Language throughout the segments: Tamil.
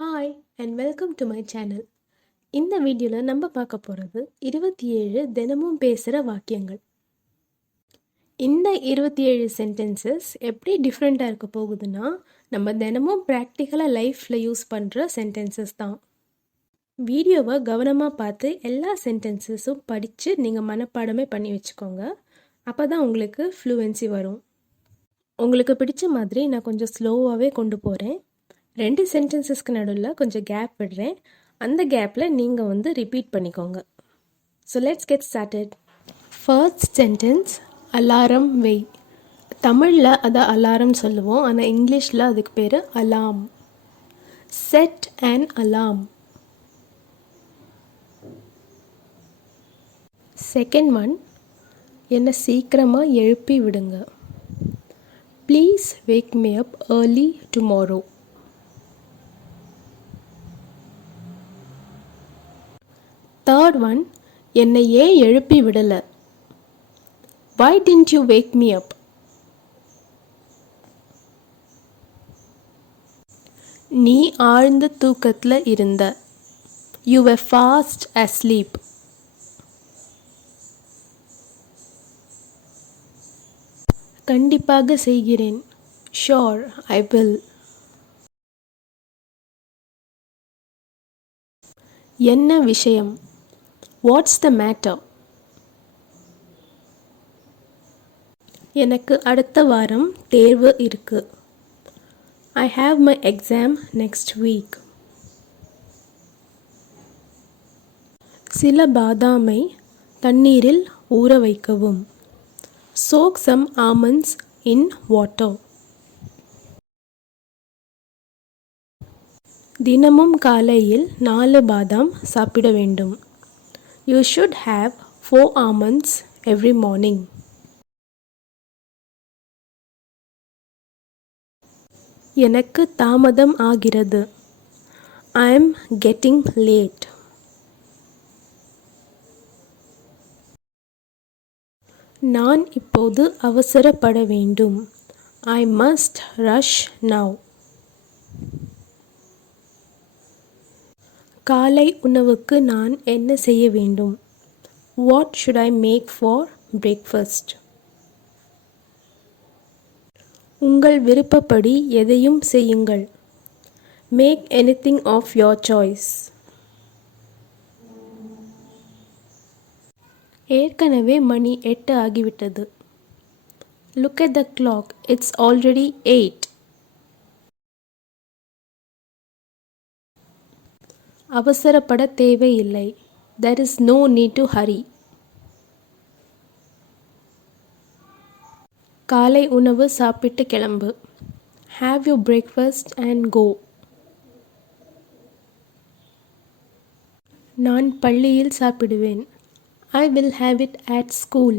Hi and welcome to my channel. இந்த வீடியோவில் நம்ம பார்க்க போகிறது 27 தினமும் பேசுகிற வாக்கியங்கள். இந்த 27 சென்டென்சஸ் எப்படி டிஃப்ரெண்ட்டாக இருக்க போகுதுன்னா, நம்ம தினமும் ப்ராக்டிக்கலாக லைஃப்பில் யூஸ் பண்ணுற சென்டென்சஸ் தான். வீடியோவை கவனமாக பார்த்து எல்லா சென்டென்சஸும் படித்து நீங்கள் மனப்பாடமே பண்ணி வச்சுக்கோங்க. அப்போ தான் உங்களுக்கு ஃப்ளூவன்சி வரும். உங்களுக்கு பிடிச்ச மாதிரி நான் கொஞ்சம் ஸ்லோவாகவே கொண்டு போகிறேன். 2 சென்டென்சஸ்க்கு நடுவில் கொஞ்சம் கேப் விடுறேன். அந்த கேப்பில் நீங்கள் ரிப்பீட் பண்ணிக்கோங்க. So let's get started. First sentence, alarm வை. தமிழில் அதை அலாரம் சொல்லுவோம், ஆனால் இங்கிலீஷில் அதுக்கு பேர் alarm. Set and alarm. Second one, என்னை சீக்கிரமாக எழுப்பி விடுங்க. Please wake me up early tomorrow. Third one, என்னை ஏன் எழுப்பி விடலை? Why didn't you wake me up? நீ ஆழ்ந்த தூக்கத்தில் இருந்த. You were fast asleep. கண்டிப்பாக செய்கிறேன். Sure, I will. என்ன விஷயம்? What's the matter? எனக்கு அடுத்த வாரம் தேர்வு இருக்கு. I have my exam next week. சில பாதாமை தண்ணீரில் ஊற வைக்கவும். Soak some almonds in water. தினமும் காலையில் 4 பாதாம் சாப்பிட வேண்டும். You should have 4 almonds every morning. எனக்கு தாமதம் ஆகிறது. I am getting late. நான் இப்போது அவசரப்பட வேண்டும். I must rush now. காலை உணவுக்கு நான் என்ன செய்ய வேண்டும்? What should I make for breakfast? உங்கள் விருப்பப்படி எதையும் செய்யுங்கள். Make anything of your choice. ஏற்கனவே மணி 8 ஆகிவிட்டது. Look at the clock. It's already 8. அவசரப்பட தேவையில்லை. There is no need to hurry. காலை உணவு சாப்பிட்டு கிளம்பு. Have your breakfast and go. நான் பள்ளியில் சாப்பிடுவேன். I will have it at school.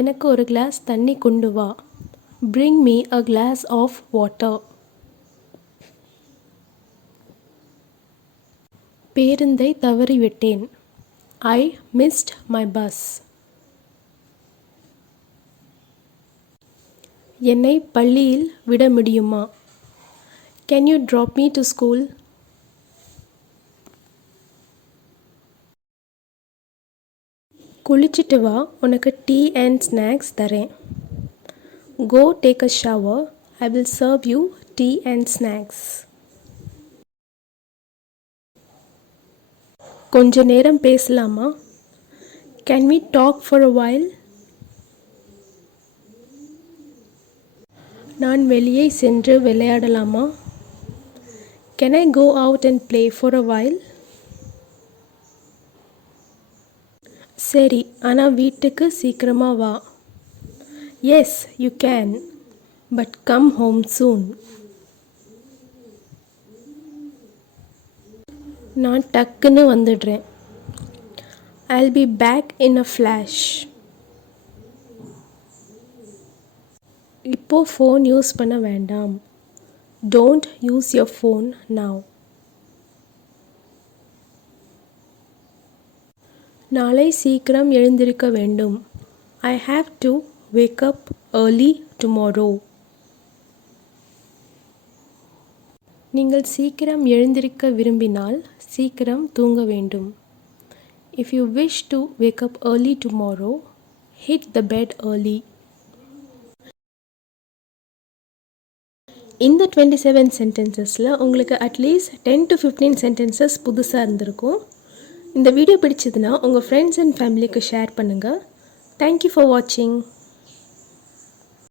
எனக்கு ஒரு கிளாஸ் தண்ணி கொண்டு வா. Bring me a glass of water. பேருந்தை தவறிவிட்டேன். I missed my bus. என்னை பள்ளியில் விட முடியுமா? Can you drop me to school? குளிச்சிட்டு வா, உனக்கு டீ அண்ட் ஸ்நாக்ஸ் தரேன். Go take a shower. I will serve you tea and snacks. கொஞ்ச நேரம் பேசலாமா? Can we talk for a while? நான் வெளியே சென்று விளையாடலாமா? Can I go out and play for a while? சரி, ஆனால் வீட்டுக்கு சீக்கிரமா வா. Yes, you can, but come home soon. நான் டக்குன்னு வந்துடுறேன். I'll be back in a flash. இப்போ ஃபோன் யூஸ் பண்ண வேண்டாம். Don't use your phone now. நாளை சீக்கிரம் எழுந்திருக்க வேண்டும். I have to wake up early tomorrow. நீங்கள் சீக்கிரம் எழுந்திருக்க விரும்பினால் சீக்கிரம் தூங்க வேண்டும். If you wish to wake up early tomorrow, hit the bed early. இந்த 27 சென்டென்சஸில் உங்களுக்கு அட்லீஸ்ட் 10 to 15 சென்டென்சஸ் புதுசாக இருந்திருக்கும். இந்த வீடியோ பிடிச்சதுன்னா உங்கள் ஃப்ரெண்ட்ஸ் அண்ட் ஃபேமிலிக்கு ஷேர் பண்ணுங்கள். தேங்க்யூ ஃபார் வாட்சிங்.